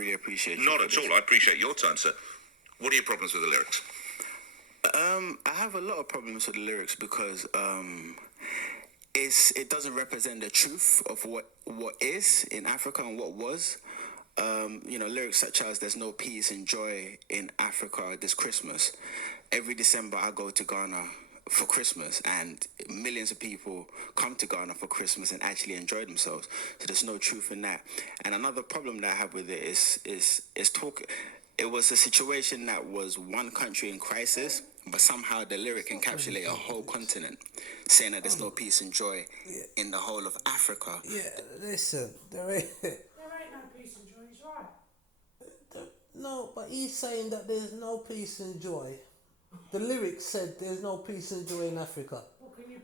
really appreciate you. Not at all. I appreciate your time, sir. What are your problems with the lyrics? I have a lot of problems with the lyrics because it doesn't represent the truth of what is in Africa and what was. Lyrics such as "There's no peace and joy in Africa this Christmas." Every December, I go to Ghana for Christmas, and millions of people come to Ghana for Christmas and actually enjoy themselves. So there's no truth in that. And another problem that I have with it is talk. It was a situation that was one country in crisis, but somehow the lyric encapsulated a whole continent, saying that there's no peace and joy in the whole of Africa. Yeah, listen, there ain't no peace and joy, he's right. No, but he's saying that there's no peace and joy. The lyrics said there's no peace and joy in Africa.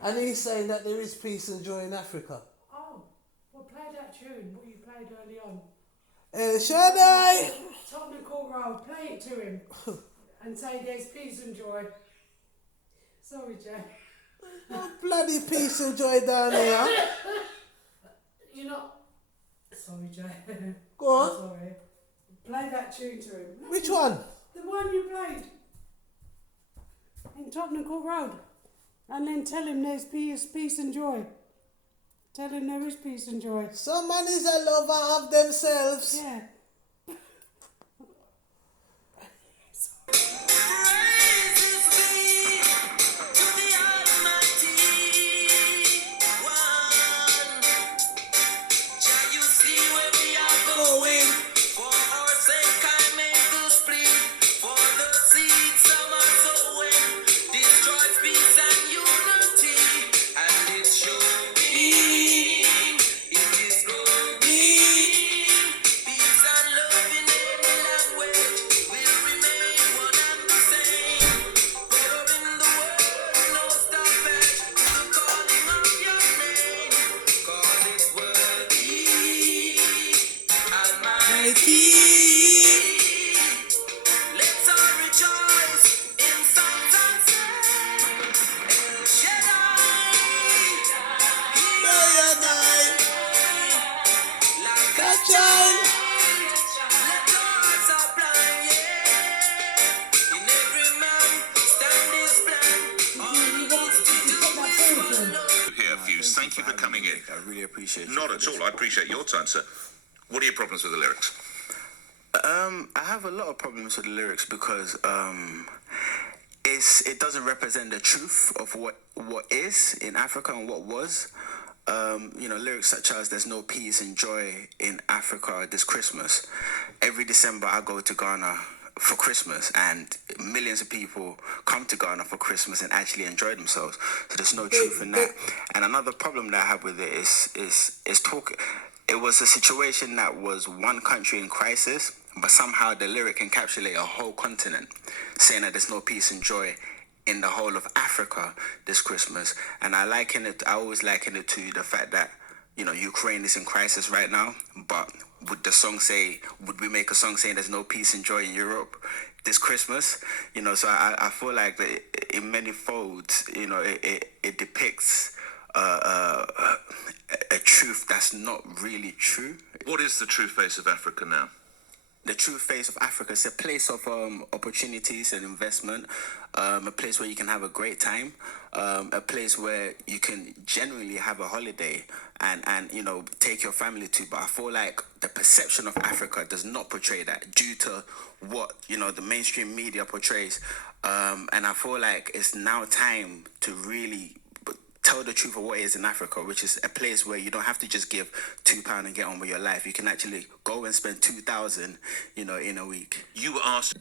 And he's saying that there is peace and joy in Africa. Oh, well, play that tune, what you played early on. El Shaddai! Tottenham Court Road, play it to him and say there's peace and joy. Sorry, Jay. No bloody peace and joy down here. You're not... Sorry, Jay. Go on. Sorry. Play that tune to him. Which one? The one you played. In Tottenham Court Road. And then tell him there's peace and joy. Tell him there is peace and joy. Someone is a lover of themselves. Yeah. Thank you for coming in. I really appreciate you. Not at all. I appreciate your time, sir. What are your problems with the lyrics? I have a lot of problems with the lyrics because it doesn't represent the truth of what is in Africa and what was. Lyrics such as "There's no peace and joy in Africa this Christmas." Every December, I go to Ghana for Christmas, and millions of people come to Ghana for Christmas and actually enjoy themselves. So there's no truth in that. And another problem that I have with it is talk. It was a situation that was one country in crisis, but somehow the lyric encapsulated a whole continent, saying that there's no peace and joy in the whole of Africa this Christmas. And I always liken it to the fact that, Ukraine is in crisis right now, but would we make a song saying there's no peace and joy in Europe this Christmas? So I feel like that in many folds, it depicts a truth that's not really true. What is the true face of Africa now? The true face of Africa is a place of opportunities and investment, a place where you can have a great time, a place where you can genuinely have a holiday and take your family to. But I feel like the perception of Africa does not portray that due to what the mainstream media portrays, and I feel like it's now time to really tell the truth of what is in Africa, which is a place where you don't have to just give £2 and get on with your life. You can actually go and spend 2,000, in a week. You were asked.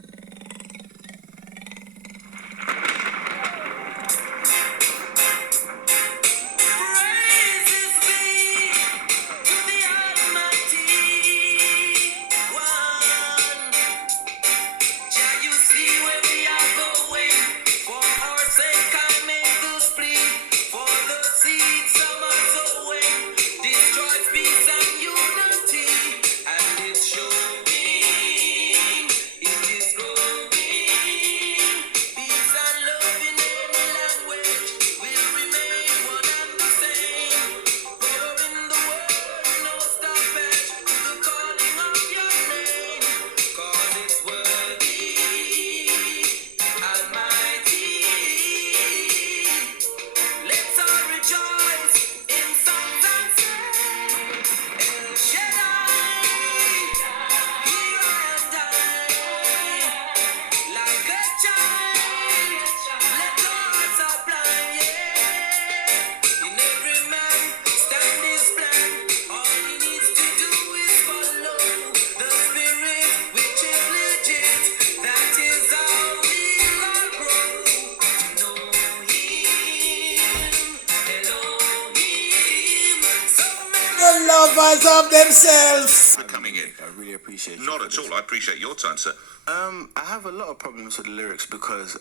lovers of themselves. For coming in. I really appreciate you. Not for at this. all. I appreciate your time, sir. I have a lot of problems with the lyrics because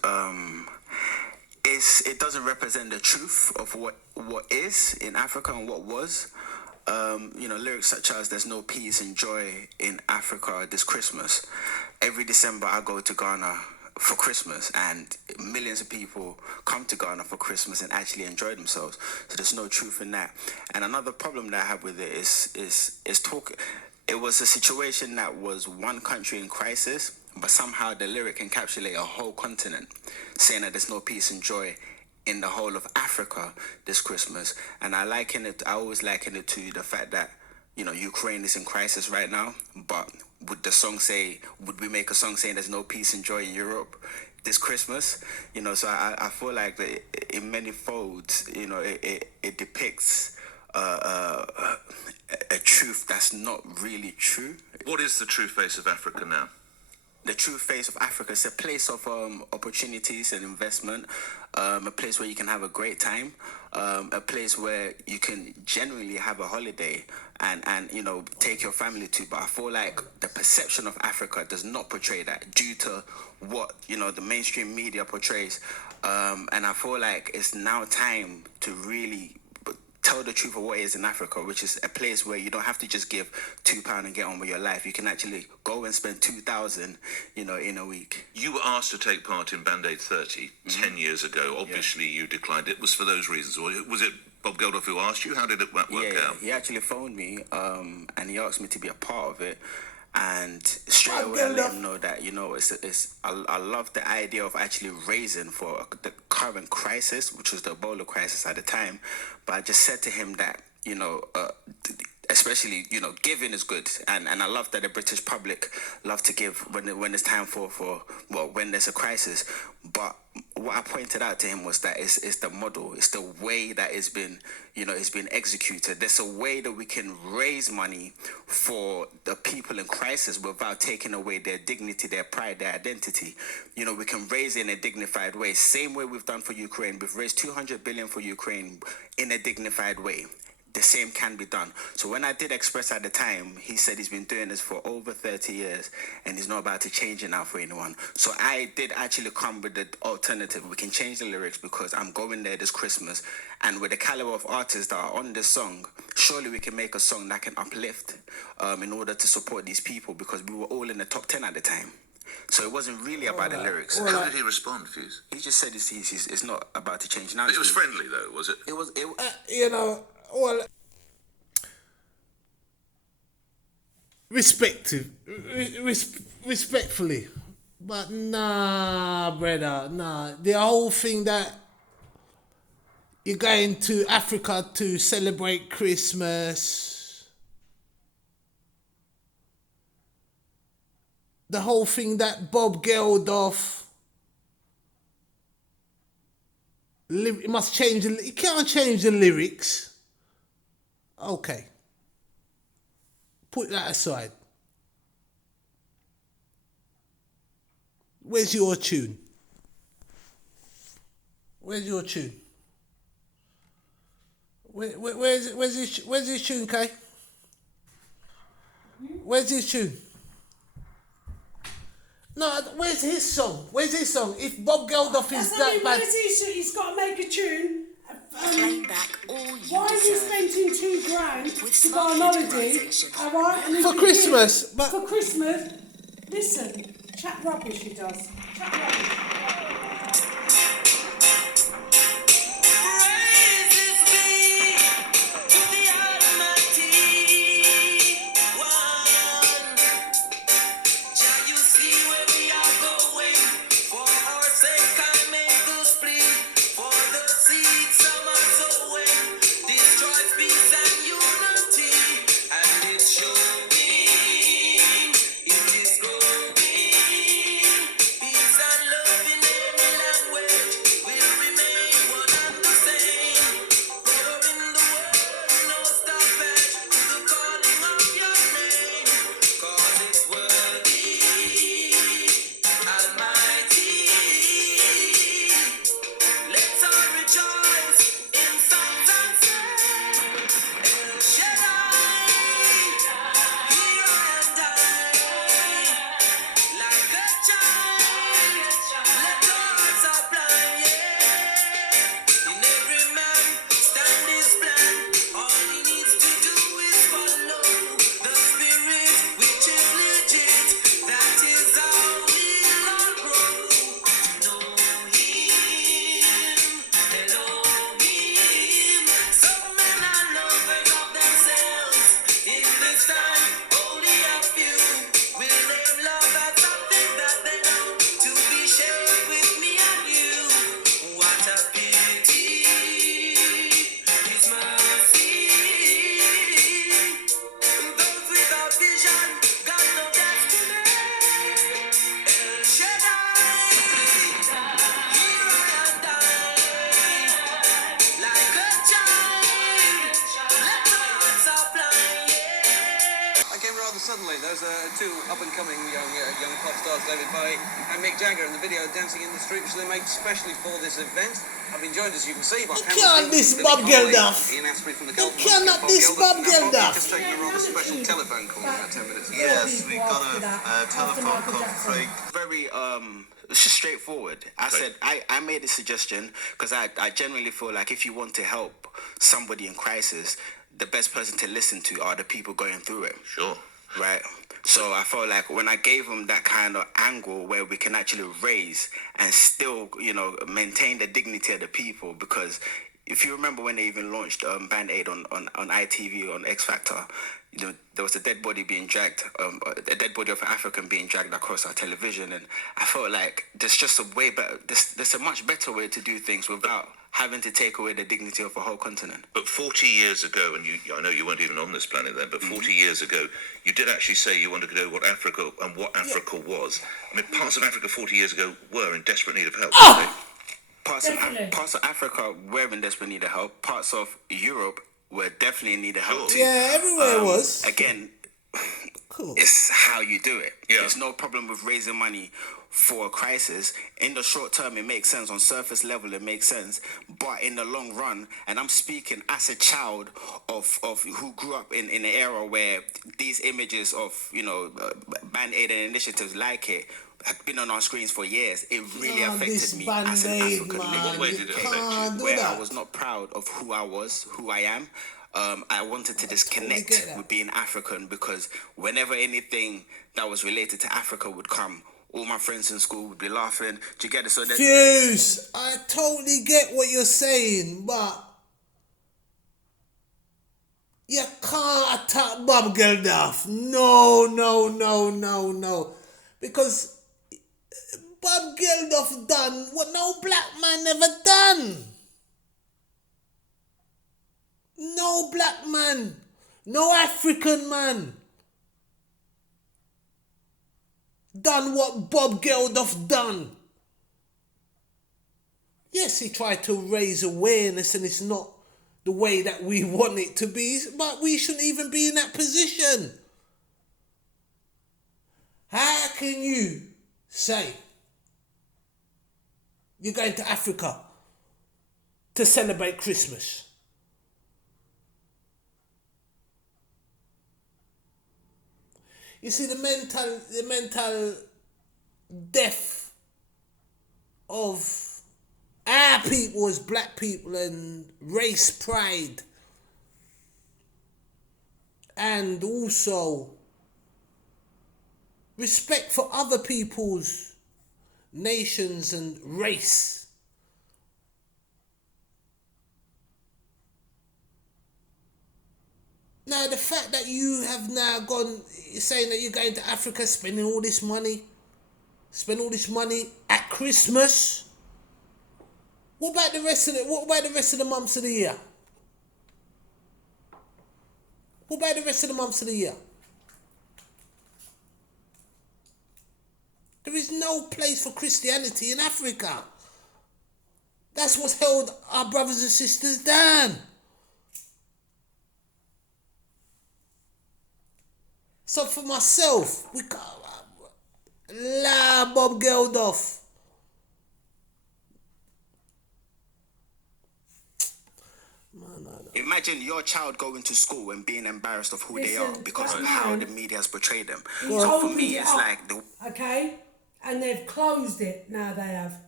it doesn't represent the truth of what is in Africa and what was. Lyrics such as "There's no peace and joy in Africa this Christmas." Every December, I go to Ghana for Christmas, and millions of people come to Ghana for Christmas and actually enjoy themselves. So there's no truth in that. And another problem that I have with it is talk. It was a situation that was one country in crisis, but somehow the lyric encapsulated a whole continent, saying that there's no peace and joy in the whole of Africa this Christmas. And I always liken it to the fact that, Ukraine is in crisis right now, but would we make a song saying there's no peace and joy in Europe this Christmas? So I feel like that in many folds, it depicts a truth that's not really true. What is the true face of Africa now? The true face of Africa is a place of opportunities and investment, a place where you can have a great time, a place where you can genuinely have a holiday and take your family to. But I feel like the perception of Africa does not portray that due to what the mainstream media portrays, and I feel like it's now time to really tell the truth of what is in Africa, which is a place where you don't have to just give £2 and get on with your life. You can actually go and spend 2,000, in a week. You were asked to take part in Band Aid 30 10 years ago. Obviously, you declined. It was for those reasons. Was it Bob Geldof who asked you? How did it work out? He actually phoned me, and he asked me to be a part of it. And straight Bob away I let Geldof. him know that I love the idea of actually raising for the current crisis, which was the Ebola crisis at the time. But I just said to him that especially giving is good, and I love that the British public love to give when it's time for when there's a crisis. But what I pointed out to him was that it's the model, it's the way that it's been executed. There's a way that we can raise money for the people in crisis without taking away their dignity, their pride, their identity. We can raise it in a dignified way, same way we've done for Ukraine. We've raised 200 billion for Ukraine in a dignified way. The same can be done. So when I did express at the time, he said he's been doing this for over 30 years and he's not about to change it now for anyone. So I did actually come with the alternative. We can change the lyrics because I'm going there this Christmas, and with the caliber of artists that are on this song, surely we can make a song that can uplift in order to support these people, because we were all in the top 10 at the time. So it wasn't really about the lyrics. How did he respond, Fuse? He just said it's not about to change now. It was friendly, though, was it? It was. Respectfully, but nah, brother, nah. The whole thing that you're going to Africa to celebrate Christmas, the whole thing that Bob Geldof, it must change. You can't change the lyrics. Okay. Put that aside. Where's your tune? Where's your tune? Where's his tune, Kay? Where's his tune? No, where's his song? Where's his song? If Bob Geldof is that bad... He's got to make a tune. Claim back all you Why is he deserve. spending $2,000 With to go on smart holiday? utilisation. Alright, and if For he Christmas, did- but- for Christmas, listen, chat rubbish he does. Chat rubbish. Praises be to the Almighty One. Shall you see where we are going? For our sake, I make this plea. For the seed some are sowing destroys peace and unity, and it's showing, it is growing. Peace and love as two up-and-coming young pop stars, David Bowie and Mick Jagger, in the video Dancing in the Street, which they made especially for this event. I've been joined, as you can see, by can't diss Bob Geldof. Ian Asprey from the You Gulf. cannot diss Bob Geldof. Just taking a rather special telephone call about 10 minutes ago. Yes, we've got a telephone call from Craig. Very it's just straightforward. I said I made a suggestion because I generally feel like if you want to help somebody in crisis, the best person to listen to are the people going through it. Sure. Right. So I felt like when I gave them that kind of angle where we can actually raise and still, maintain the dignity of the people, because if you remember when they even launched Band Aid on ITV on X Factor, there was a dead body being dragged, a dead body of an African being dragged across our television, and I felt like there's just a way better, there's a much better way to do things without having to take away the dignity of a whole continent. But 40 years ago, and I know you weren't even on this planet then, but 40 years ago, you did actually say you wanted to know what Africa was. I mean, parts of Africa 40 years ago were in desperate need of help. weren't they? Parts of Africa were in desperate need of help. Parts of Europe were definitely in need of help too. Yeah, everywhere it was. Again, Cool. it's how you do it. Yeah. There's no problem with raising money for a crisis. In the short term, it makes sense. On surface level, it makes sense. But in the long run, and I'm speaking as a child of who grew up in an era where these images of, Band Aid and initiatives like it had been on our screens for years. It really affected me as an African. In what way did it affect you? Where I was not proud of who I was, who I am. I wanted to disconnect with being African, because whenever anything that was related to Africa would come, all my friends in school would be laughing. Do you get it? So that Fuse, I totally get what you're saying, but you can't attack Bob Geldof. No. Because Bob Geldof done what no black man ever done. No black man, no African man done what Bob Geldof done. Yes, he tried to raise awareness, and it's not the way that we want it to be, but we shouldn't even be in that position. How can you say you're going to Africa to celebrate Christmas? You see, the mental death of our people as black people, and race pride, and also respect for other people's nations and race. Now, the fact that you have now gone, saying that you're going to Africa, spend all this money at Christmas. What about the rest of the months of the year? What about the rest of the months of the year? There is no place for Christianity in Africa. That's what's held our brothers and sisters down. So for myself, we can't Bob Geldof. Imagine your child going to school and being embarrassed of who they are because of how the media has portrayed them. So for me, it's like okay, and they've closed it now. They have.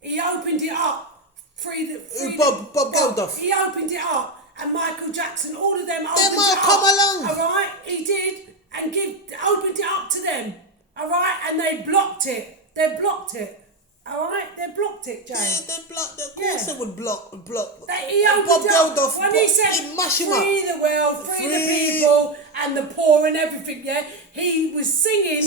He opened it up. Bob Geldof. He opened it up, and Michael Jackson, all of them opened Them it all up. come along. All right, he did, and opened it up to them. All right, and they blocked it. They blocked it. All right, they blocked it, Jay. Yeah, they blocked. Of course, they would block. He opened Bob it up Geldof, when he said free the world, free the people and the poor and everything. Yeah, he was singing to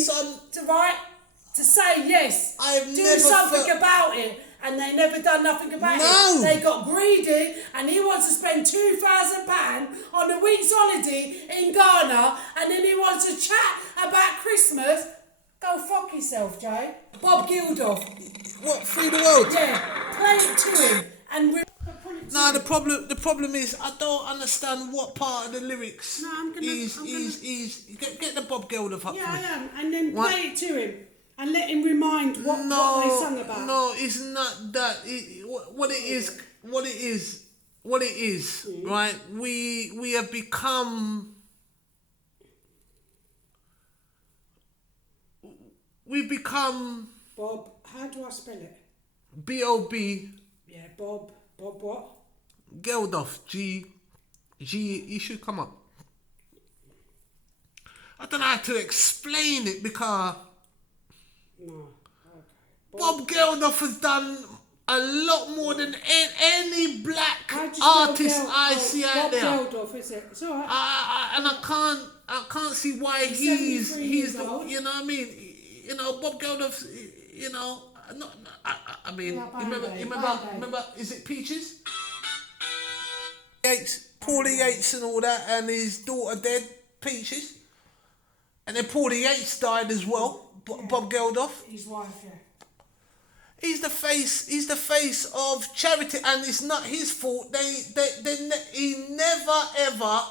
say yes. Do something about it. And they never done nothing about it. They got greedy, and he wants to spend £2,000 on a week's holiday in Ghana, and then he wants to chat about Christmas. Go fuck yourself, Jay. Bob Geldof. What, free the world? Yeah, play it to him. And No, the problem is I don't understand what part of the lyrics. No, I'm gonna- get the Bob Geldof up Yeah, for I me. am. And then What? play it to him and let him remind what they sung about. No, it's not that. What it is, right? We have become. We've become Bob, how do I spell it? B-O-B Yeah, Bob what? Geldof, G, you should come up. I don't know how to explain it because No. Okay. Bob Geldof has done a lot more than any black How'd you spell artist I see out Bob there. Geldof, is it? It's alright. I can't see why He's 73 years the, old. you know what I mean? You know, Bob Geldof, you know, I mean, Yeah, remember, is it Peaches? Paulie Yates and all that, and his daughter dead, Peaches. And then Paulie Yates died as well, Bob Geldof. His wife, yeah. He's the face of charity, and it's not his fault. He never ever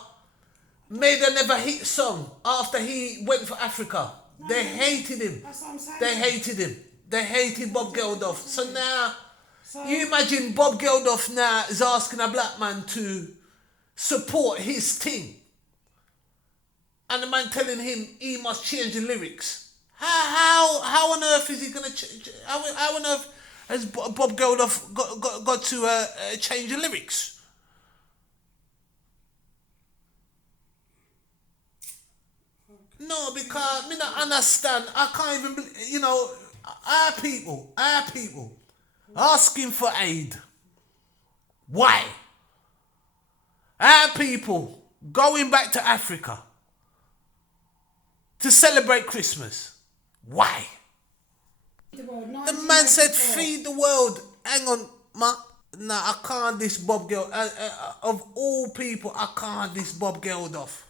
made another hit song after he went for Africa. They hated him. That's what I'm saying. They hated him. They hated Bob Geldof. So now, you imagine Bob Geldof now is asking a black man to support his thing. And the man telling him he must change the lyrics. How on earth is he going to how on earth has Bob Geldof got to change the lyrics? No, because I don't understand. I can't even, you know, our people asking for aid. Why? Our people going back to Africa to celebrate Christmas. Why? The man said, feed the world. Hang on, ma. Nah, I can't diss Bob Geldof. Of all people, I can't diss Bob Geldof.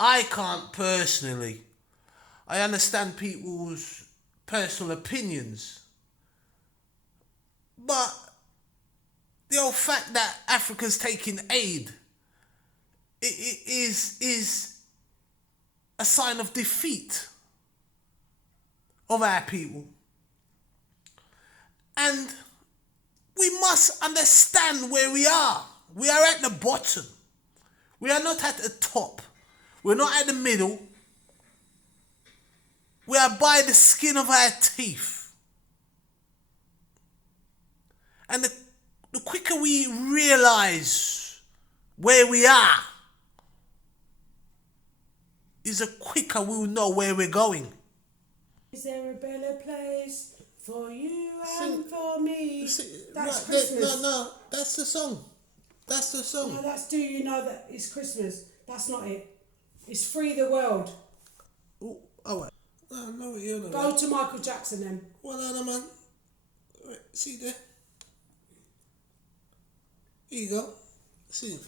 I can't personally. I understand people's personal opinions. But the old fact that Africa's taking aid is a sign of defeat of our people. And we must understand where we are. We are at the bottom. We are not at the top. We're not at the middle. We are by the skin of our teeth. And the quicker we realize where we are, is the quicker we'll know where we're going. Is there a better place for you and for me? That's Christmas. No, that's the song. That's the song. No, that's Do You Know That It's Christmas. That's not it. It's Free the World. Oh, wait. No, no, you're not. Go to Michael Jackson then. Well, no, man. Wait, see there. Here you go. See it.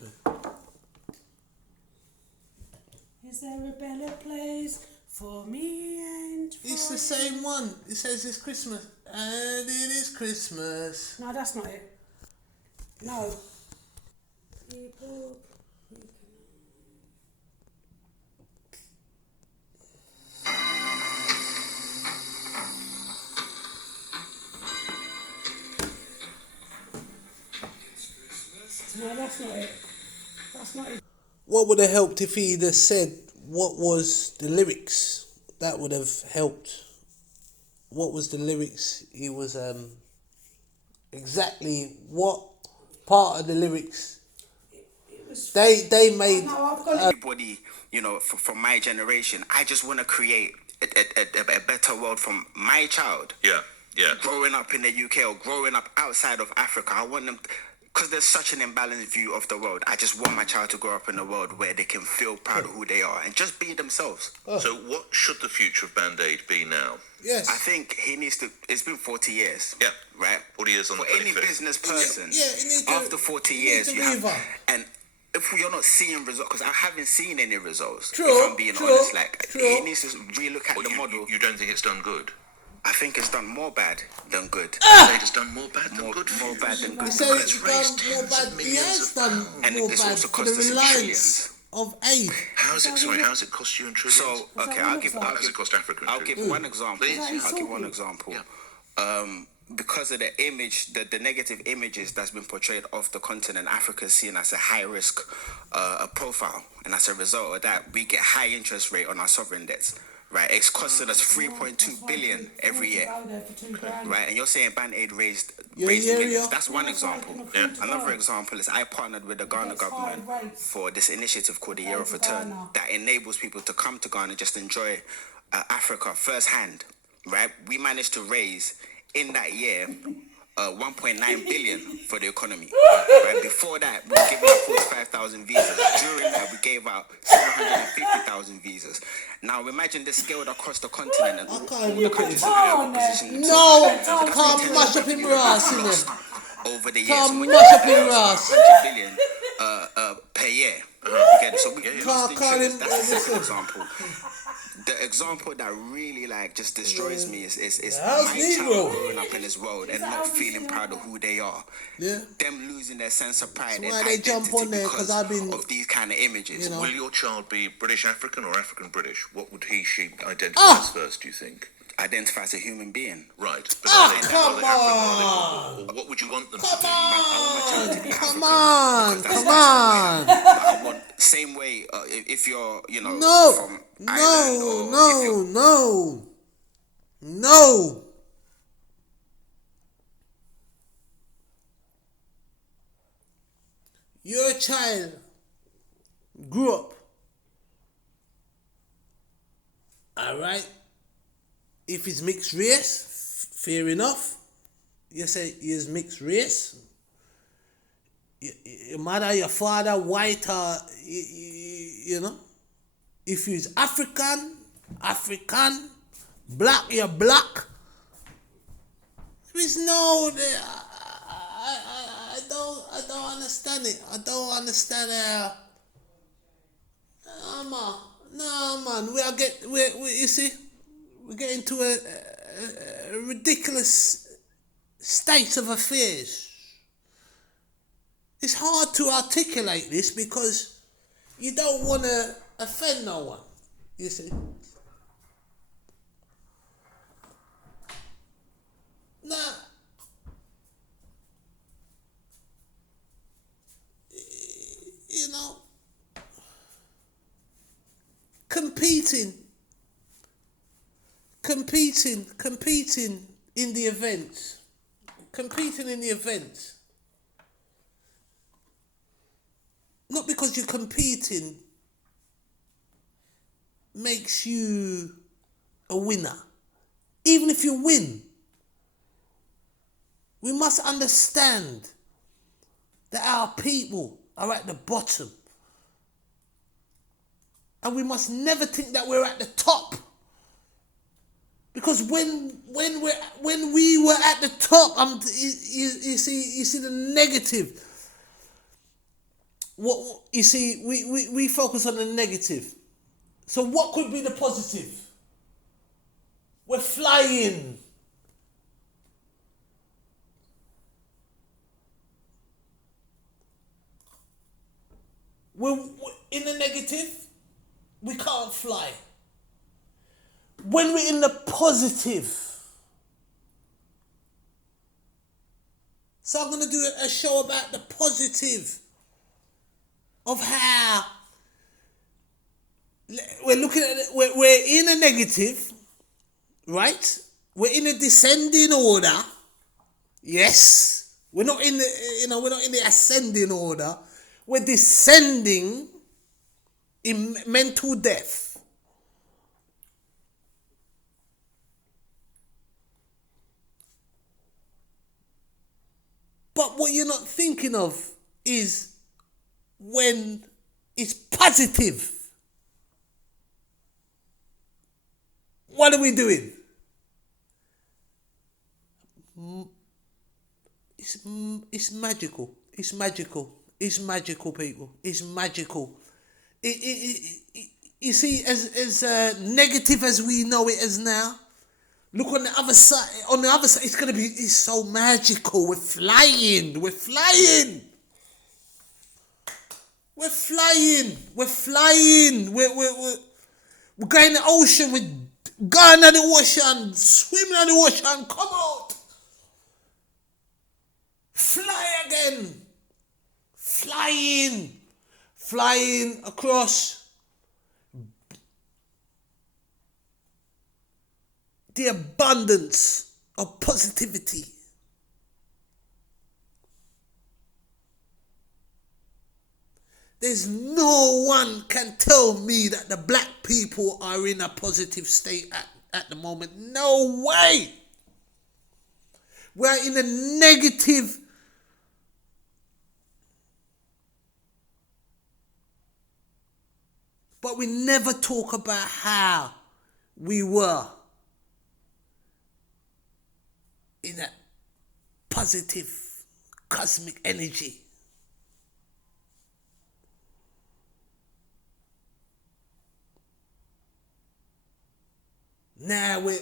Is there a better place for me and for It's the same one. It says it's Christmas. And it is Christmas. No, that's not it. No. People. No, that's not it. That's not it. What would have helped if he'd have said what was the lyrics? That would have helped. What was the lyrics? He was exactly what part of the lyrics they made. Everybody, you know, from my generation, I just want to create a better world from my child. Yeah. Growing up in the UK or growing up outside of Africa, I want them. Because there's such an imbalanced view of the world, I just want my child to grow up in a world where they can feel proud of who they are and just be themselves. So what should the future of Band Aid be now? Yes. I think he needs to. It's been 40 years. Yeah. Right. 40 years on the For any 25th. business person, you need to- after 40 you need years, to you have. move on. And if we are not seeing results, because I haven't seen any results. True, If I'm being true, honest, like true. he needs to relook at Well, the model. you don't think it's done good? I think it's done more bad than good. It has done more bad than good. More bad than good. He said But it's it's done raised more tens of bad. He millions has of done pounds. And more it's bad also for cost the us in reliance trillions. of aid. How's it cost you in trillions? So okay, How I'll give it cost Africa in I'll give trillions? one example. Please. I'll give one example. Because of the image, the negative images that's been portrayed of the continent, Africa is seen as a high risk profile, and as a result of that, we get high interest rate on our sovereign debts. Right, it's costing us 3.2 billion every year. Right, and you're saying Band Aid raised millions. That's one example. Another example is I partnered with the Ghana government for this initiative called the Year of Return that enables people to come to Ghana and just enjoy Africa firsthand. Right, we managed to raise in that year 1.9 billion for the economy. Right, before that, we were giving out 45,000 visas. During that, we gave out 750,000 visas. Now imagine this scaled across the continent and all the countries in the position. No, can't mash up in ass, innit? Over the years, Can't so when mash up you in pay ass. 100 billion per year. You get it? So we Can't call him. that's the second example. The example that really just destroys me is my child growing up in this world and not feeling proud of who they are. Yeah. Them losing their sense of pride and why they identity jump on there, 'cause I've been, of these kind of images. you know. Will your child be British African or African British? What would she identify as first, do you think? Identify as a human being. Right. But Ah, are they come African? on. Or what would you want them to Come be? on, come Because on, that's come what on. But I want same way if you're from Ireland or if you're, No. Your child grew up. Alright? If it's mixed race, fair enough. You say he's mixed race. Your mother, your father, white, you know. If he's African, black, you're black. There's no, I don't understand it. I don't understand. No, man. You see, we get into a ridiculous state of affairs. It's hard to articulate this because you don't want to offend no one. You see. Nah. You know, competing in the events. Not because you're competing makes you a winner. Even if you win, we must understand that our people are at the bottom. And we must never think that we're at the top. Because when we were at the top, you see the negative. What you see, we focus on the negative. So what could be the positive? We're flying. We're in the negative, we can't fly. When we're in the positive, so I'm going to do a show about the positive of how we're looking at it. We're in a negative, right? We're in a descending order. Yes, we're not in the ascending order. We're descending in mental death. But what you're not thinking of is when it's positive. What are we doing? It's magical. It's magical. It's magical, people. It's magical. You see, as negative as we know it as now, Look on the other side. On the other side, it's so magical. We're flying. We're flying. We're flying. We're flying. We're going in the ocean. We're going in the ocean. Swimming in the ocean. Come out. Fly again. Flying. Flying across the abundance of positivity. There's no one can tell me that the black people are in a positive state at the moment. No way. We're in a negative. But we never talk about how we were in that positive cosmic energy. Now we're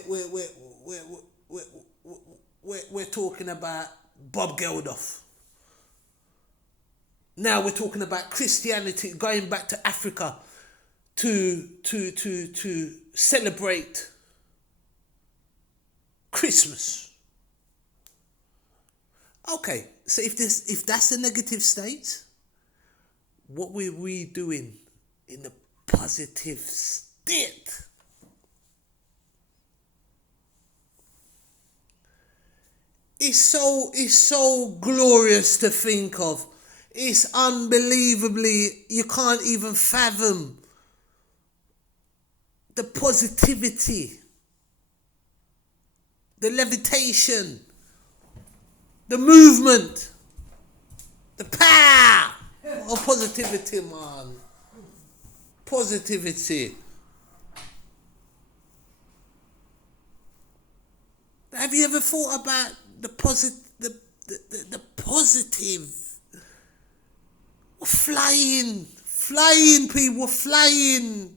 talking about Bob Geldof. Now we're talking about Christianity going back to Africa to celebrate Christmas. Okay, so if that's a negative state, what were we doing in the positive state? It's so glorious to think of. It's unbelievably, you can't even fathom the positivity, the levitation, the movement, the power of positivity, man. Positivity. Have you ever thought about the positive? We're flying people, flying.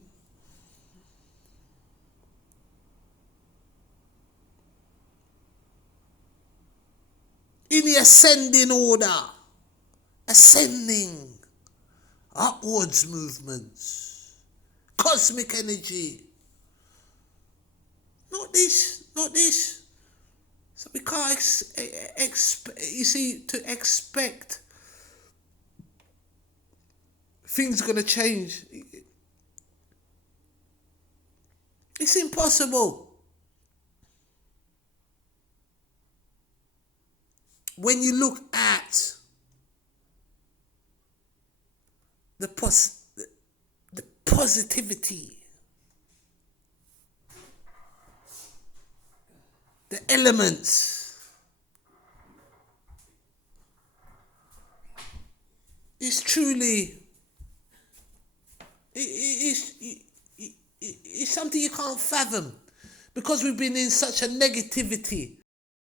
In the ascending order, ascending, upwards movements, cosmic energy. Not this. So we can't to expect things are going to change. It's impossible. When you look at the positivity, the elements, it's truly, it's something you can't fathom, because we've been in such a negativity